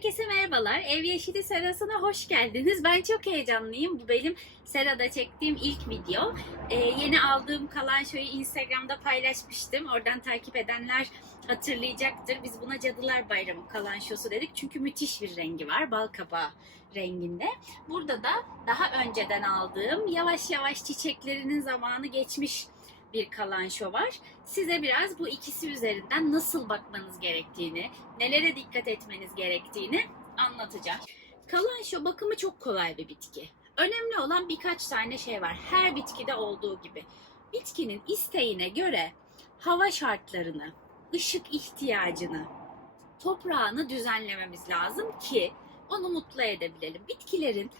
Herkese merhabalar. Ev Yeşili Serası'na hoş geldiniz. Ben çok heyecanlıyım. Bu benim Serada çektiğim ilk video. Ee, yeni aldığım kalanşoyu Instagram'da paylaşmıştım. Oradan takip edenler hatırlayacaktır. Biz buna Cadılar Bayramı kalanşosu dedik. Çünkü müthiş bir rengi var. Bal kabağı renginde. Burada da daha önceden aldığım yavaş yavaş çiçeklerinin zamanı geçmiş bir kalanşo var. Size biraz bu ikisi üzerinden nasıl bakmanız gerektiğini, nelere dikkat etmeniz gerektiğini anlatacağım. Kalanşo bakımı çok kolay bir bitki. Önemli olan birkaç tane şey var. Her bitkide olduğu gibi. Bitkinin isteğine göre hava şartlarını, ışık ihtiyacını, toprağını düzenlememiz lazım ki onu mutlu edebilelim. Bitkilerin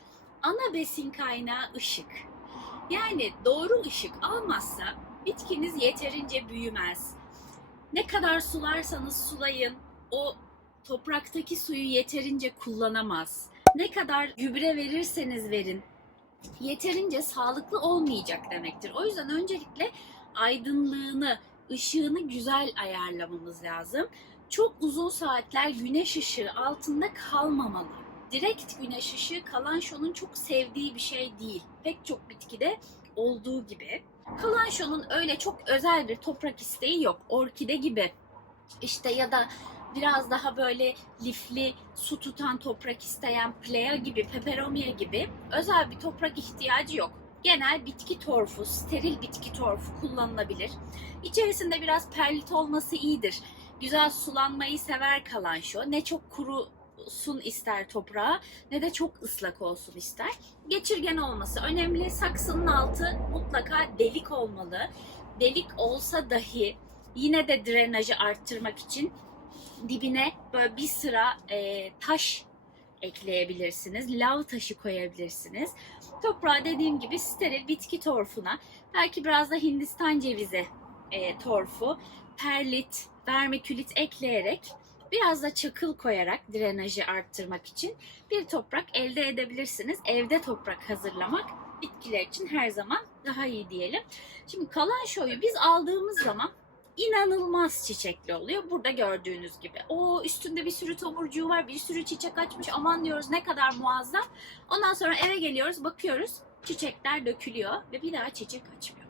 ana besin kaynağı ışık. Yani doğru ışık almazsa bitkiniz yeterince büyümez. Ne kadar sularsanız sulayın o topraktaki suyu yeterince kullanamaz. Ne kadar gübre verirseniz verin yeterince sağlıklı olmayacak demektir. O yüzden öncelikle aydınlığını, ışığını güzel ayarlamamız lazım. Çok uzun saatler güneş ışığı altında kalmamalı. Direkt güneş ışığı kalanşonun çok sevdiği bir şey değil. Pek çok bitkide olduğu gibi. Kalanşonun öyle çok özel bir toprak isteği yok. Orkide gibi işte ya da biraz daha böyle lifli su tutan toprak isteyen plea gibi, peperomia gibi özel bir toprak ihtiyacı yok. Genel bitki torfu, steril bitki torfu kullanılabilir. İçerisinde biraz perlit olması iyidir. Güzel sulanmayı sever kalanşo. Ne çok kurusun ister toprağa ne de çok ıslak olsun ister. Geçirgen olması önemli. Saksının altı mutlaka delik olmalı. Delik olsa dahi yine de drenajı arttırmak için dibine böyle bir sıra e, taş ekleyebilirsiniz. Lav taşı koyabilirsiniz. Toprağa dediğim gibi steril bitki torfuna belki biraz da Hindistan cevizi e, torfu, perlit, vermikülit ekleyerek biraz da çakıl koyarak drenajı arttırmak için bir toprak elde edebilirsiniz. Evde toprak hazırlamak bitkiler için her zaman daha iyi diyelim. Şimdi kalan şoyu biz aldığımız zaman inanılmaz çiçekli oluyor. Burada gördüğünüz gibi. O üstünde bir sürü tomurcuğu var, bir sürü çiçek açmış. Aman diyoruz ne kadar muazzam. Ondan sonra eve geliyoruz, bakıyoruz. Çiçekler dökülüyor ve bir daha çiçek açmıyor.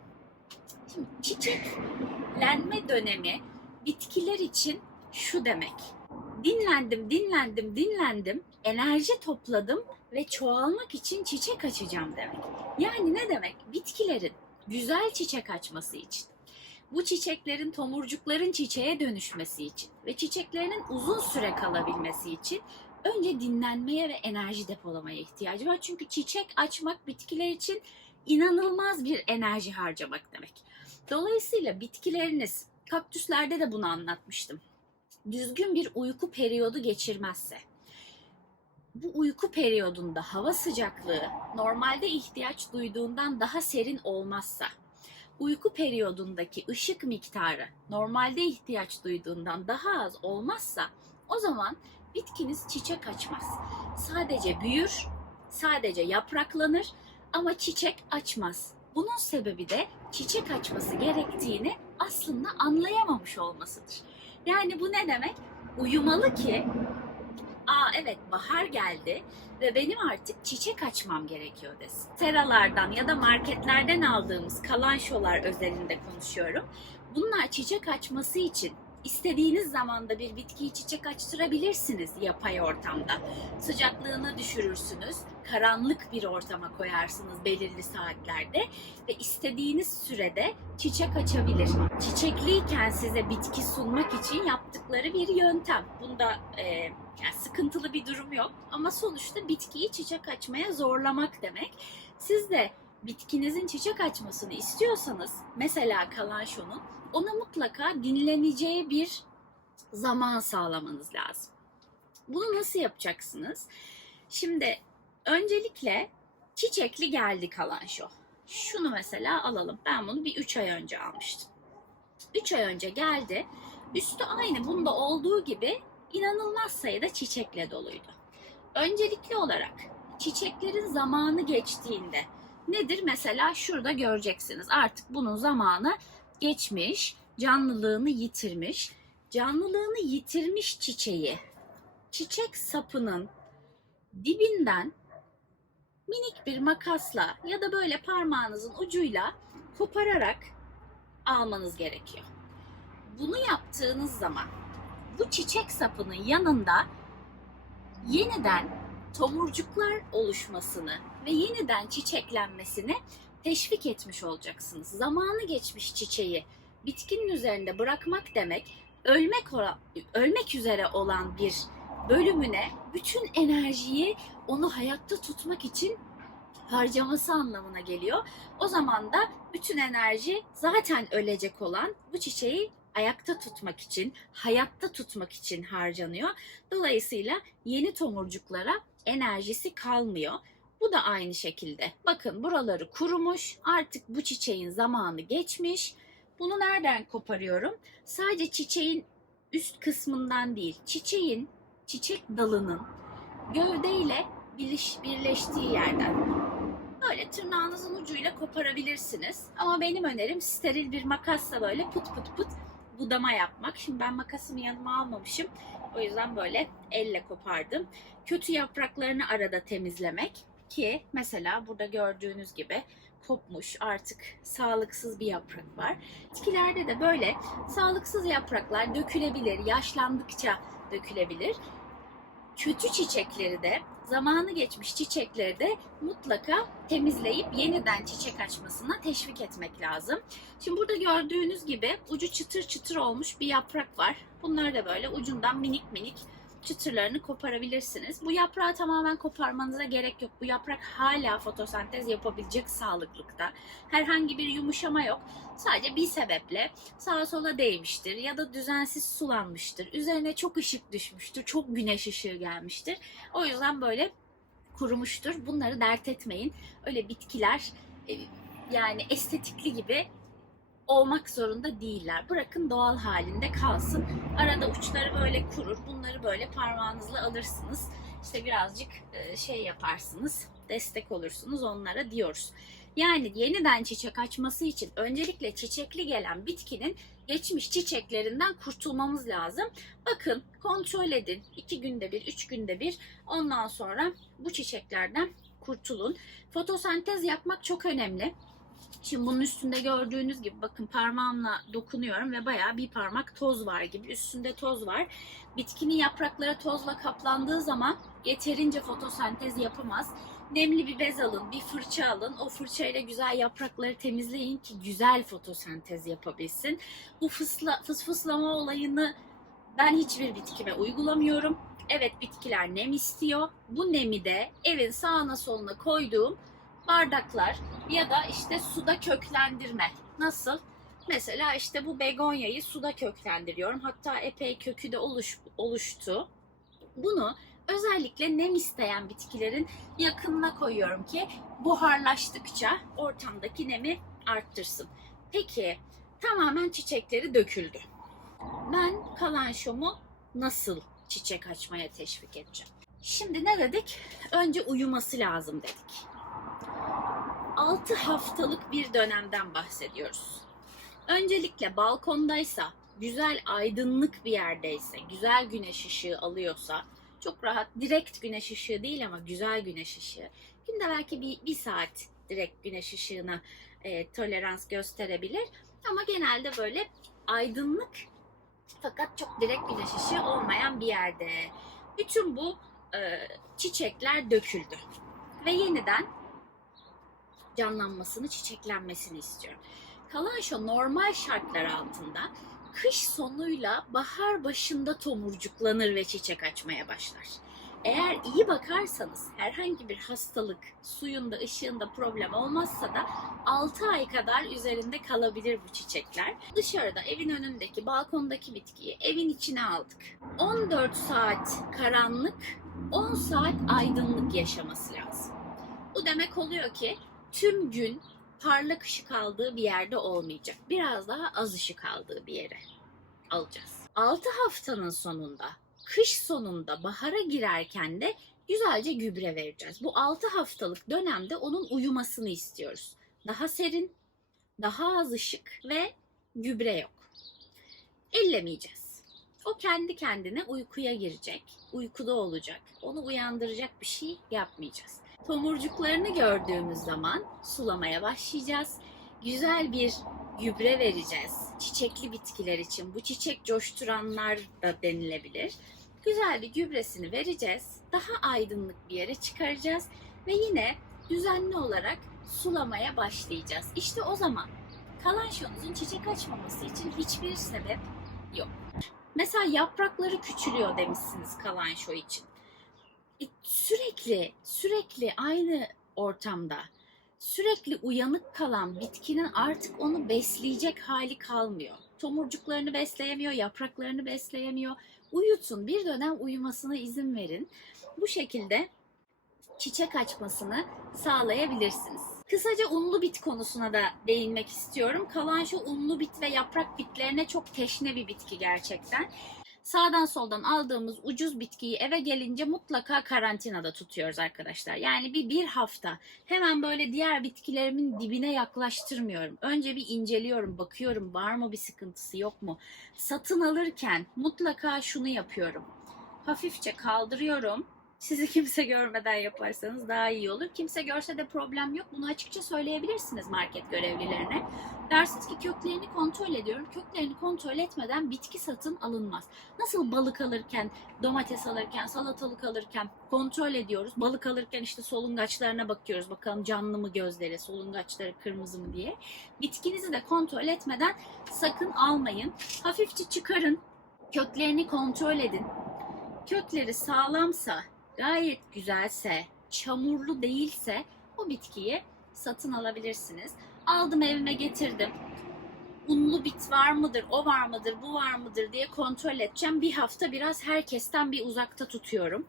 Şimdi çiçeklenme dönemi bitkiler için şu demek. Dinlendim, dinlendim, dinlendim. Enerji topladım ve çoğalmak için çiçek açacağım demek. Yani ne demek? Bitkilerin güzel çiçek açması için bu çiçeklerin tomurcukların çiçeğe dönüşmesi için ve çiçeklerinin uzun süre kalabilmesi için önce dinlenmeye ve enerji depolamaya ihtiyacı var. Çünkü çiçek açmak bitkiler için inanılmaz bir enerji harcamak demek. Dolayısıyla bitkileriniz, kaktüslerde de bunu anlatmıştım. Düzgün bir uyku periyodu geçirmezse, bu uyku periyodunda hava sıcaklığı normalde ihtiyaç duyduğundan daha serin olmazsa, uyku periyodundaki ışık miktarı normalde ihtiyaç duyduğundan daha az olmazsa o zaman bitkiniz çiçek açmaz. Sadece büyür, sadece yapraklanır ama çiçek açmaz. Bunun sebebi de çiçek açması gerektiğini aslında anlayamamış olmasıdır. Yani bu ne demek? Uyumalı ki aa evet bahar geldi ve benim artık çiçek açmam gerekiyor desin. Seralardan ya da marketlerden aldığımız kalanşolar özelinde konuşuyorum. Bunlar çiçek açması için istediğiniz zamanda bir bitkiyi çiçek açtırabilirsiniz yapay ortamda. Sıcaklığını düşürürsünüz, karanlık bir ortama koyarsınız belirli saatlerde ve istediğiniz sürede çiçek açabilir. Çiçekliyken size bitki sunmak için yaptıkları bir yöntem. Bunda e, yani sıkıntılı bir durum yok ama sonuçta bitkiyi çiçek açmaya zorlamak demek. Siz de bitkinizin çiçek açmasını istiyorsanız mesela kalanşonun ona mutlaka dinleneceği bir zaman sağlamanız lazım. Bunu nasıl yapacaksınız? Şimdi öncelikle çiçekli geldi kalanşo. Şunu mesela alalım. Ben bunu bir 3 ay önce almıştım. 3 ay önce geldi. Üstü aynı bunda olduğu gibi inanılmaz sayıda çiçekle doluydu. Öncelikli olarak çiçeklerin zamanı geçtiğinde nedir? Mesela şurada göreceksiniz. Artık bunun zamanı geçmiş, canlılığını yitirmiş. Canlılığını yitirmiş çiçeği çiçek sapının dibinden minik bir makasla ya da böyle parmağınızın ucuyla kopararak almanız gerekiyor. Bunu yaptığınız zaman bu çiçek sapının yanında yeniden tomurcuklar oluşmasını ve yeniden çiçeklenmesini teşvik etmiş olacaksınız. Zamanı geçmiş çiçeği bitkinin üzerinde bırakmak demek ölmek ölmek üzere olan bir bölümüne bütün enerjiyi onu hayatta tutmak için harcaması anlamına geliyor. O zaman da bütün enerji zaten ölecek olan bu çiçeği ayakta tutmak için, hayatta tutmak için harcanıyor. Dolayısıyla yeni tomurcuklara enerjisi kalmıyor. Bu da aynı şekilde. Bakın buraları kurumuş. Artık bu çiçeğin zamanı geçmiş. Bunu nereden koparıyorum? Sadece çiçeğin üst kısmından değil, çiçeğin, çiçek dalının gövdeyle birleş- birleştiği yerden. Böyle tırnağınızın ucuyla koparabilirsiniz. Ama benim önerim steril bir makasla böyle pıt pıt pıt budama yapmak. Şimdi ben makasımı yanıma almamışım. O yüzden böyle elle kopardım. Kötü yapraklarını arada temizlemek ki mesela burada gördüğünüz gibi kopmuş artık sağlıksız bir yaprak var. Bitkilerde de böyle sağlıksız yapraklar dökülebilir, yaşlandıkça dökülebilir. Kötü çiçekleri de zamanı geçmiş çiçekleri de mutlaka temizleyip yeniden çiçek açmasına teşvik etmek lazım. Şimdi burada gördüğünüz gibi ucu çıtır çıtır olmuş bir yaprak var. Bunları da böyle ucundan minik minik çıtırlarını koparabilirsiniz. Bu yaprağı tamamen koparmanıza gerek yok. Bu yaprak hala fotosentez yapabilecek sağlıklıkta. Herhangi bir yumuşama yok. Sadece bir sebeple sağa sola değmiştir ya da düzensiz sulanmıştır. Üzerine çok ışık düşmüştür, çok güneş ışığı gelmiştir. O yüzden böyle kurumuştur. Bunları dert etmeyin. Öyle bitkiler e, yani estetikli gibi olmak zorunda değiller. Bırakın doğal halinde kalsın. Arada uçları böyle kurur. Bunları böyle parmağınızla alırsınız. İşte birazcık e, şey yaparsınız. Destek olursunuz onlara diyoruz. Yani yeniden çiçek açması için öncelikle çiçekli gelen bitkinin geçmiş çiçeklerinden kurtulmamız lazım. Bakın kontrol edin. 2 günde bir, 3 günde bir. Ondan sonra bu çiçeklerden kurtulun. Fotosentez yapmak çok önemli. Şimdi bunun üstünde gördüğünüz gibi bakın parmağımla dokunuyorum ve bayağı bir parmak toz var gibi. Üstünde toz var. Bitkinin yaprakları tozla kaplandığı zaman yeterince fotosentez yapamaz. Nemli bir bez alın, bir fırça alın. O fırçayla güzel yaprakları temizleyin ki güzel fotosentez yapabilsin. Bu fısla, fısfıslama olayını ben hiçbir bitkime uygulamıyorum. Evet bitkiler nem istiyor. Bu nemi de evin sağına soluna koyduğum bardaklar ya da işte suda köklendirme. Nasıl? Mesela işte bu begonyayı suda köklendiriyorum. Hatta epey kökü de oluş, oluştu. Bunu özellikle nem isteyen bitkilerin yakınına koyuyorum ki buharlaştıkça ortamdaki nemi arttırsın. Peki tamamen çiçekleri döküldü. Ben kalanşomu nasıl çiçek açmaya teşvik edeceğim? Şimdi ne dedik? Önce uyuması lazım dedik. 6 haftalık bir dönemden bahsediyoruz. Öncelikle balkondaysa, güzel aydınlık bir yerdeyse, güzel güneş ışığı alıyorsa, çok rahat direkt güneş ışığı değil ama güzel güneş ışığı. Günde belki bir, bir saat direkt güneş ışığına e, tolerans gösterebilir. Ama genelde böyle aydınlık fakat çok direkt güneş ışığı olmayan bir yerde. Bütün bu e, çiçekler döküldü. Ve yeniden canlanmasını, çiçeklenmesini istiyorum. Kalanşo normal şartlar altında kış sonuyla bahar başında tomurcuklanır ve çiçek açmaya başlar. Eğer iyi bakarsanız herhangi bir hastalık, suyunda, ışığında problem olmazsa da 6 ay kadar üzerinde kalabilir bu çiçekler. Dışarıda evin önündeki balkondaki bitkiyi evin içine aldık. 14 saat karanlık, 10 saat aydınlık yaşaması lazım. Bu demek oluyor ki tüm gün parlak ışık aldığı bir yerde olmayacak. Biraz daha az ışık aldığı bir yere alacağız. 6 haftanın sonunda, kış sonunda bahara girerken de güzelce gübre vereceğiz. Bu 6 haftalık dönemde onun uyumasını istiyoruz. Daha serin, daha az ışık ve gübre yok. Ellemeyeceğiz. O kendi kendine uykuya girecek, uykuda olacak. Onu uyandıracak bir şey yapmayacağız. Tomurcuklarını gördüğümüz zaman sulamaya başlayacağız. Güzel bir gübre vereceğiz. Çiçekli bitkiler için bu çiçek coşturanlar da denilebilir. Güzel bir gübresini vereceğiz. Daha aydınlık bir yere çıkaracağız ve yine düzenli olarak sulamaya başlayacağız. İşte o zaman kalançonuzun çiçek açmaması için hiçbir sebep yok. Mesela yaprakları küçülüyor demişsiniz kalanço için. E, sürekli, sürekli aynı ortamda, sürekli uyanık kalan bitkinin artık onu besleyecek hali kalmıyor. Tomurcuklarını besleyemiyor, yapraklarını besleyemiyor. Uyutun, bir dönem uyumasına izin verin. Bu şekilde çiçek açmasını sağlayabilirsiniz. Kısaca unlu bit konusuna da değinmek istiyorum. Kalanço unlu bit ve yaprak bitlerine çok teşne bir bitki gerçekten. Sağdan soldan aldığımız ucuz bitkiyi eve gelince mutlaka karantinada tutuyoruz arkadaşlar. Yani bir, bir hafta hemen böyle diğer bitkilerimin dibine yaklaştırmıyorum. Önce bir inceliyorum, bakıyorum var mı bir sıkıntısı yok mu? Satın alırken mutlaka şunu yapıyorum. Hafifçe kaldırıyorum. Sizi kimse görmeden yaparsanız daha iyi olur. Kimse görse de problem yok. Bunu açıkça söyleyebilirsiniz market görevlilerine. Dersiniz ki köklerini kontrol ediyorum. Köklerini kontrol etmeden bitki satın alınmaz. Nasıl balık alırken, domates alırken, salatalık alırken kontrol ediyoruz. Balık alırken işte solungaçlarına bakıyoruz. Bakalım canlı mı gözleri, solungaçları kırmızı mı diye. Bitkinizi de kontrol etmeden sakın almayın. Hafifçe çıkarın. Köklerini kontrol edin. Kökleri sağlamsa, gayet güzelse, çamurlu değilse o bitkiyi satın alabilirsiniz. Aldım evime getirdim. Unlu bit var mıdır, o var mıdır, bu var mıdır diye kontrol edeceğim. Bir hafta biraz herkesten bir uzakta tutuyorum.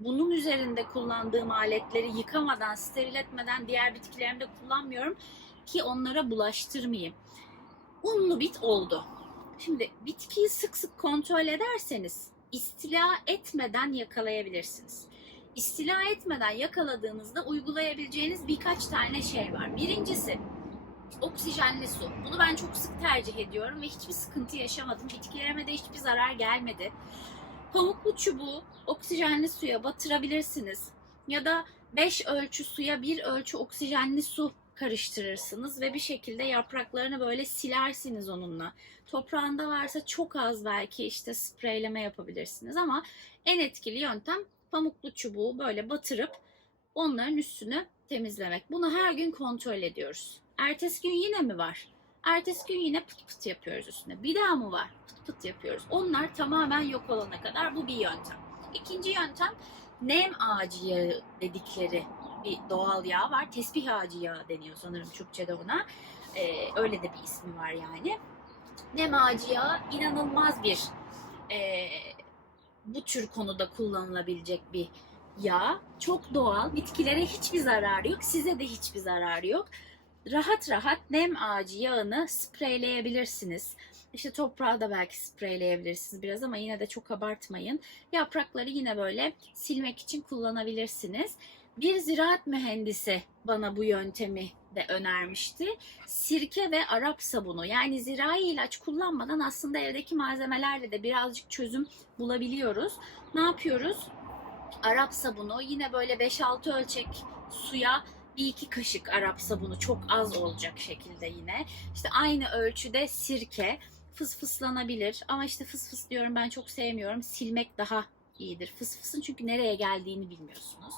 Bunun üzerinde kullandığım aletleri yıkamadan, steril etmeden diğer bitkilerimde kullanmıyorum ki onlara bulaştırmayayım. Unlu bit oldu. Şimdi bitkiyi sık sık kontrol ederseniz istila etmeden yakalayabilirsiniz. İstila etmeden yakaladığınızda uygulayabileceğiniz birkaç tane şey var. Birincisi oksijenli su. Bunu ben çok sık tercih ediyorum ve hiçbir sıkıntı yaşamadım. Bitkilerime de hiçbir zarar gelmedi. Pamuklu çubuğu oksijenli suya batırabilirsiniz. Ya da 5 ölçü suya 1 ölçü oksijenli su karıştırırsınız ve bir şekilde yapraklarını böyle silersiniz onunla. Toprağında varsa çok az belki işte spreyleme yapabilirsiniz ama en etkili yöntem pamuklu çubuğu böyle batırıp onların üstünü temizlemek. Bunu her gün kontrol ediyoruz. Ertesi gün yine mi var? Ertesi gün yine pıt pıt yapıyoruz üstüne. Bir daha mı var? Pıt pıt yapıyoruz. Onlar tamamen yok olana kadar bu bir yöntem. İkinci yöntem nem ağacı yağı dedikleri bir doğal yağ var. Tesbih ağacı yağı deniyor sanırım Türkçe'de ona. Ee, öyle de bir ismi var yani. Nem ağacı yağı inanılmaz bir e, bu tür konuda kullanılabilecek bir yağ. Çok doğal. Bitkilere hiçbir zararı yok. Size de hiçbir zararı yok. Rahat rahat nem ağacı yağını spreyleyebilirsiniz. İşte toprağı da belki spreyleyebilirsiniz biraz ama yine de çok abartmayın. Yaprakları yine böyle silmek için kullanabilirsiniz. Bir ziraat mühendisi bana bu yöntemi de önermişti. Sirke ve Arap sabunu yani zirai ilaç kullanmadan aslında evdeki malzemelerle de birazcık çözüm bulabiliyoruz. Ne yapıyoruz? Arap sabunu yine böyle 5-6 ölçek suya bir iki kaşık Arap sabunu çok az olacak şekilde yine. İşte aynı ölçüde sirke fıs fıslanabilir ama işte fıs fıs diyorum ben çok sevmiyorum. Silmek daha iyidir. Fıs fısın çünkü nereye geldiğini bilmiyorsunuz.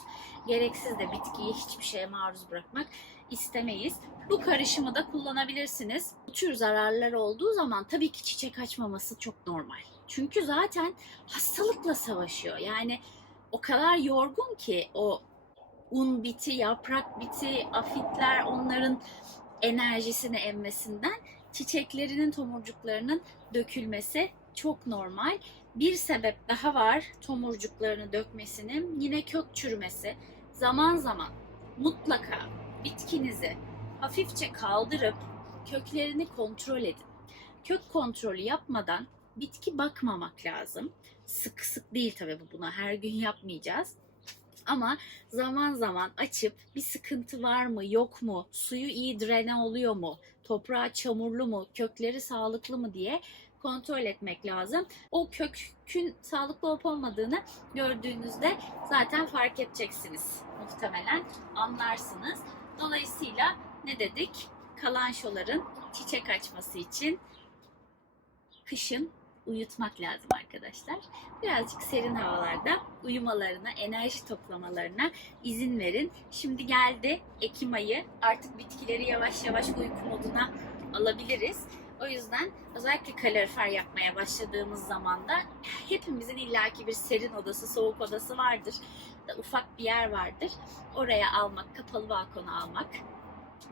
Gereksiz de bitkiyi hiçbir şeye maruz bırakmak istemeyiz. Bu karışımı da kullanabilirsiniz. Bu tür zararlar olduğu zaman tabii ki çiçek açmaması çok normal. Çünkü zaten hastalıkla savaşıyor. Yani o kadar yorgun ki o un biti, yaprak biti, afitler onların enerjisini emmesinden çiçeklerinin tomurcuklarının dökülmesi çok normal. Bir sebep daha var tomurcuklarını dökmesinin yine kök çürümesi. Zaman zaman mutlaka bitkinizi hafifçe kaldırıp köklerini kontrol edin. Kök kontrolü yapmadan bitki bakmamak lazım. Sık sık değil tabii bu buna her gün yapmayacağız. Ama zaman zaman açıp bir sıkıntı var mı yok mu, suyu iyi drene oluyor mu, toprağı çamurlu mu, kökleri sağlıklı mı diye kontrol etmek lazım. O kökün sağlıklı olup olmadığını gördüğünüzde zaten fark edeceksiniz muhtemelen anlarsınız. Dolayısıyla ne dedik? Kalançoların çiçek açması için kışın uyutmak lazım arkadaşlar. Birazcık serin havalarda uyumalarına, enerji toplamalarına izin verin. Şimdi geldi Ekim ayı. Artık bitkileri yavaş yavaş uyku moduna alabiliriz. O yüzden özellikle kalorifer yapmaya başladığımız zaman da hepimizin illaki bir serin odası, soğuk odası vardır. Ufak bir yer vardır. Oraya almak, kapalı balkona almak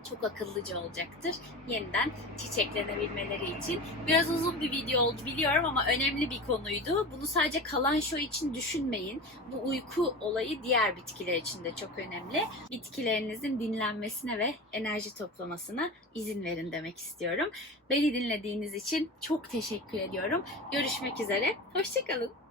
çok akıllıca olacaktır. Yeniden çiçeklenebilmeleri için. Biraz uzun bir video oldu biliyorum ama önemli bir konuydu. Bunu sadece kalan şo için düşünmeyin. Bu uyku olayı diğer bitkiler için de çok önemli. Bitkilerinizin dinlenmesine ve enerji toplamasına izin verin demek istiyorum. Beni dinlediğiniz için çok teşekkür ediyorum. Görüşmek üzere. Hoşçakalın.